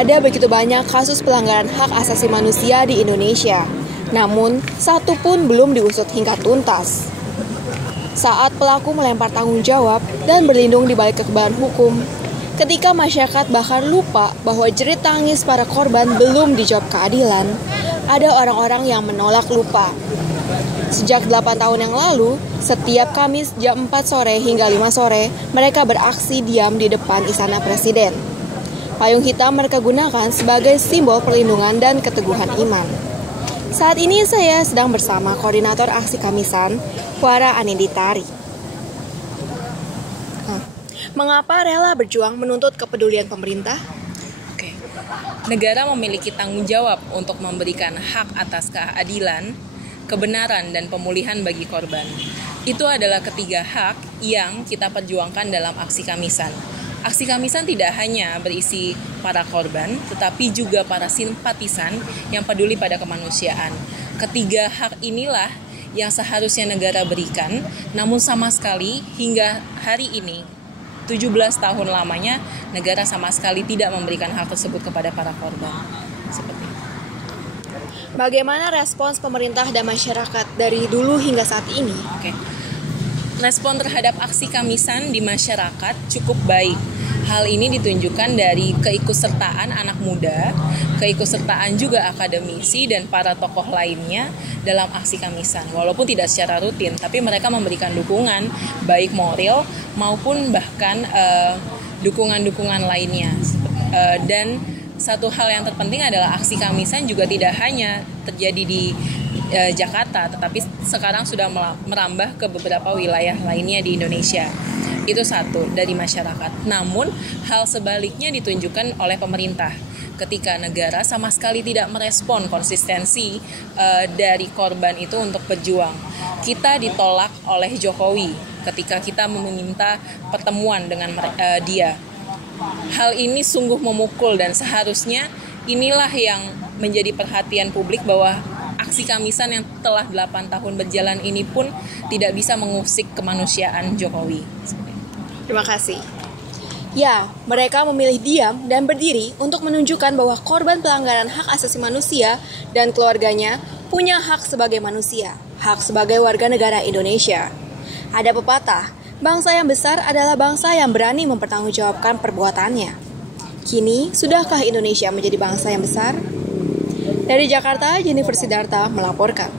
Ada begitu banyak kasus pelanggaran hak asasi manusia di Indonesia, namun satu pun belum diusut hingga tuntas. Saat pelaku melempar tanggung jawab dan berlindung di balik kekebalan hukum, ketika masyarakat bahkan lupa bahwa jerit tangis para korban belum dijawab keadilan, ada orang-orang yang menolak lupa. Sejak 8 tahun yang lalu, setiap Kamis jam 4 sore hingga 5 sore, mereka beraksi diam di depan Istana Presiden. Payung hitam mereka gunakan sebagai simbol perlindungan dan keteguhan iman. Saat ini saya sedang bersama Koordinator Aksi Kamisan, Puara Aninditari. Mengapa rela berjuang menuntut kepedulian pemerintah? Oke. Negara memiliki tanggung jawab untuk memberikan hak atas keadilan, kebenaran, dan pemulihan bagi korban. Itu adalah ketiga hak yang kita perjuangkan dalam Aksi Kamisan. Aksi Kamisan tidak hanya berisi para korban, tetapi juga para simpatisan yang peduli pada kemanusiaan. Ketiga hak inilah yang seharusnya negara berikan, namun sama sekali hingga hari ini, 17 tahun lamanya, negara sama sekali tidak memberikan hak tersebut kepada para korban. Seperti itu. Bagaimana respons pemerintah dan masyarakat dari dulu hingga saat ini? Oke. Respon terhadap Aksi Kamisan di masyarakat cukup baik. Hal ini ditunjukkan dari keikutsertaan anak muda, keikutsertaan juga akademisi dan para tokoh lainnya dalam Aksi Kamisan. Walaupun tidak secara rutin, tapi mereka memberikan dukungan baik moral maupun bahkan dukungan-dukungan lainnya. Dan satu hal yang terpenting adalah Aksi Kamisan juga tidak hanya terjadi di Jakarta, tetapi sekarang sudah merambah ke beberapa wilayah lainnya di Indonesia. Itu satu dari masyarakat. Namun hal sebaliknya ditunjukkan oleh pemerintah ketika negara sama sekali tidak merespon konsistensi dari korban itu untuk berjuang. Kita ditolak oleh Jokowi ketika kita meminta pertemuan dengan dia. Hal ini sungguh memukul dan seharusnya inilah yang menjadi perhatian publik bahwa Aksi Kamisan yang telah 8 tahun berjalan ini pun tidak bisa mengusik kemanusiaan Jokowi. Terima kasih. Ya, mereka memilih diam dan berdiri untuk menunjukkan bahwa korban pelanggaran hak asasi manusia dan keluarganya punya hak sebagai manusia, hak sebagai warga negara Indonesia. Ada pepatah, bangsa yang besar adalah bangsa yang berani mempertanggungjawabkan perbuatannya. Kini, sudahkah Indonesia menjadi bangsa yang besar? Dari Jakarta, Jennifer Sidarta melaporkan.